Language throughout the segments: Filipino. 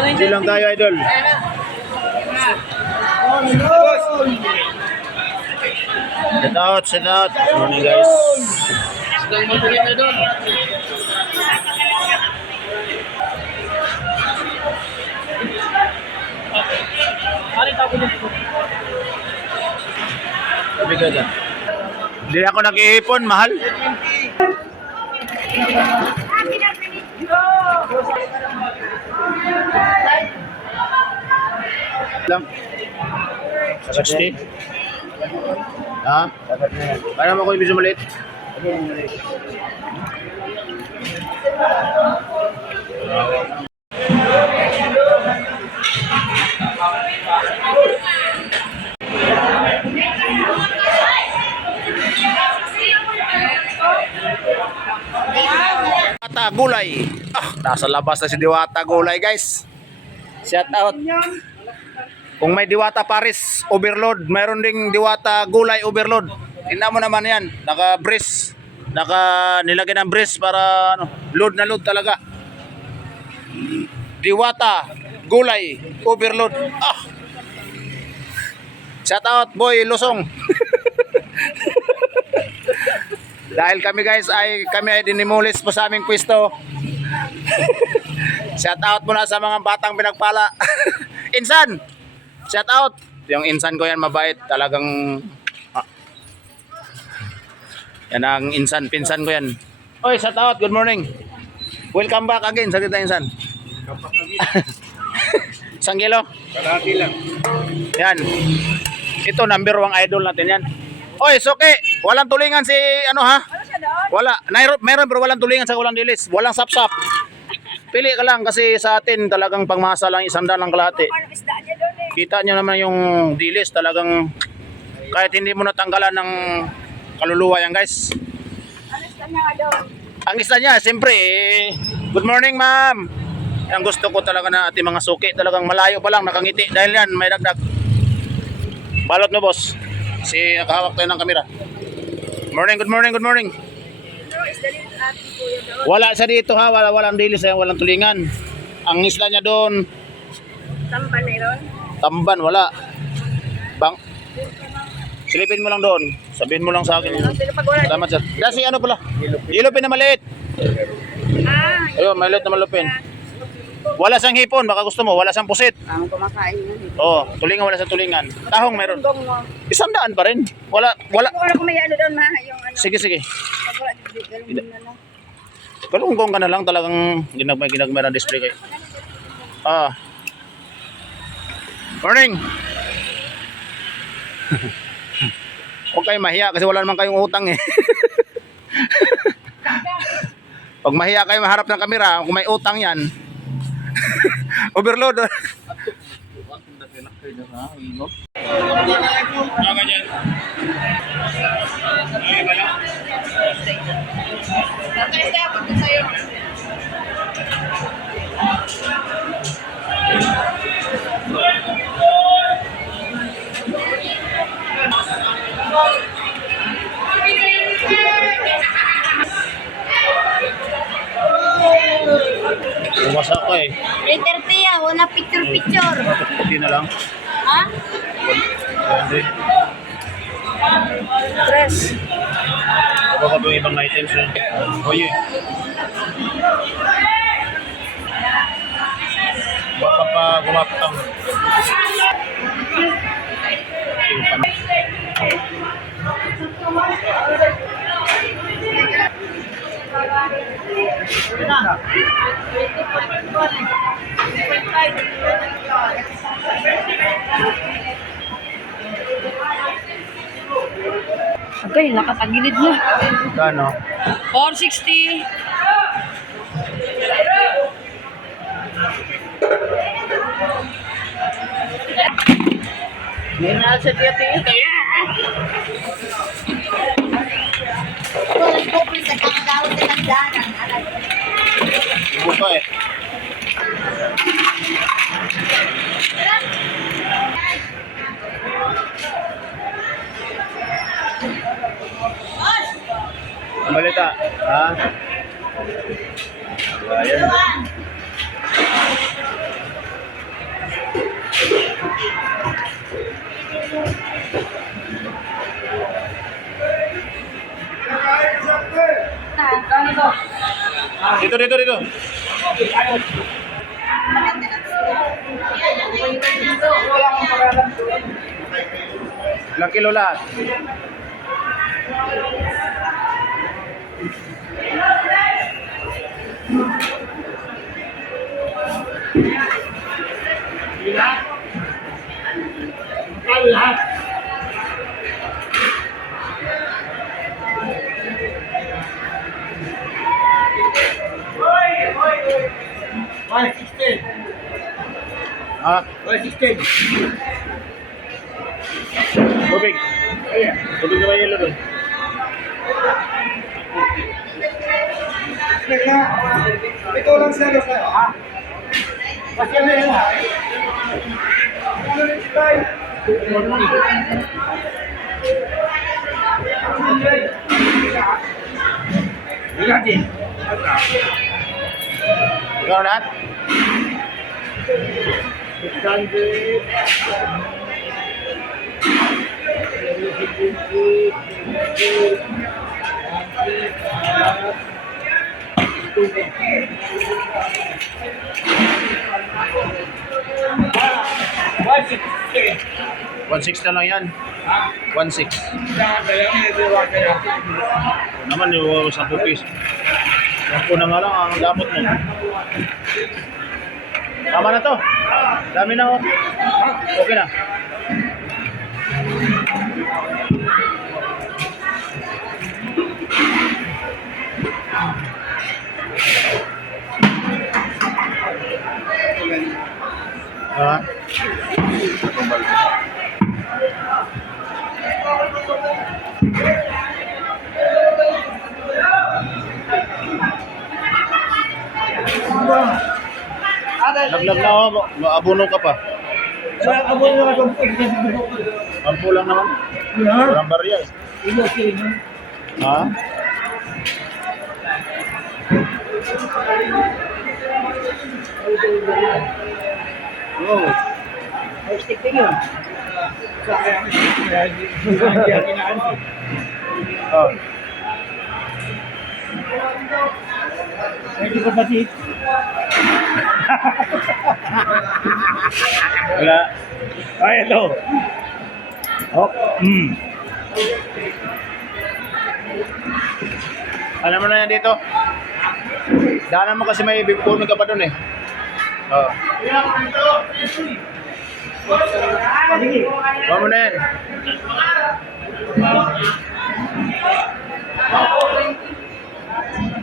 Hindi lang tayo, idol. Set out, set out. Good morning, guys. Sabi ka dyan. Hindi ako nag-iipon, mahal. Lang. 60? Ha? Kaya mo ko ibig maliit? Diwata Gulay. Nasa labas na si Diwata Gulay, guys. Shout out. Kung may Diwata Paris overload, mayroon ding Diwata Gulay overload. Tingnan mo naman 'yan. Naka-brace. Nilagyan ng brace para load na load talaga. Diwata Gulay overload. Shout out boy Lusong. Dahil kami guys ay dinimulis po sa aming pwesto. Shout out muna sa mga batang pinagpala. Insan. Shout out. Yung insan ko yan mabait, talagang yan ang insan, pinsan ko yan. Oy, shout out, good morning. Welcome back again, saglit na insan. Isang kilo? Kalahati lang. Yan. Ito number 1 idol natin yan. Oy, Suki, walang tulingan si ano ha? Wala. Meron pero walang tulingan sa walang dilis. Walang sapsap. Pili ka lang kasi sa atin talagang pangmasa lang 100 lang kalahati. Kita nyo naman yung dilis talagang kahit hindi mo natanggalan ng kaluluwa yan guys. Ang isda niya siyempre good morning ma'am. Ang gusto ko talaga na ating mga suki talagang malayo pa lang nakangiti dahil yan may dagdag. Balot mo boss. Si nakahawak tayo ng kamera. Morning, good morning, good morning. Wala sa dito ha, walang dilis, walang tulingan. Ang isla niya doon. Tamban na yun? Tamban, wala. Bang. Silipin mo lang doon. Sabihin mo lang sa akin. Salamat sir. Kasi ano pala? Yelupin na maliit. Ayun, maliit na malupin. Wala sang hipon, baka gusto mo. Wala sang pusit. Ang kumakain yun. Oo, tulingan wala sa tulingan. Tahong meron. 100 pa rin. Wala. Wala ko may ano doon ma. Yung ano. Sige. Pag wala, galungin na lang. Galunggong ka na lang talagang ginagmera display kayo. Morning. Huwag kayo mahiya kasi wala naman kayong utang eh. Pag mahiya kayo maharap ng kamera, kung may utang yan. Overload. Bumas ako eh. Peter Tia, wala picture. Hindi na lang. Ha? Hindi. Tres. Ako ka itong ibang items yun. Oye. Baka pa gumapang. Okay, nakatagilid na. Kano? 460. Hindi na sa tiyo-tiyo kayo. Buka eh. Ang balita, ha? Ayan. Dito, dito, dito. Ilang kilo lahat? Lahat. Why 16? Ha? Why 16? Tubig. Tubig na ba yelo doon? Ito lang sir, ha? Kasi ano yun ha? Bilati. Ikaw lahat? Why 16? 1.6 na lang yan. 1.6. Naman yung 10 piso. Ako na nga lang ang gamot mo. Tama na to. Dami na oh. Okay na. Ah. Laglag na ako, maabuno ka pa. Ampo lang naman. Walang barya eh. Ha? Oh. Stick din yun. Oh. Pwede ko pati. Wala. Ay, ito. Oh, Ano mo na yan dito? Daanan mo kasi may puno ka pa doon eh. Oh. Huwag mo na yan.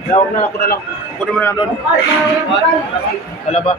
Huwag na, ako na lang. Kunin mo na lang doon. Wala ba?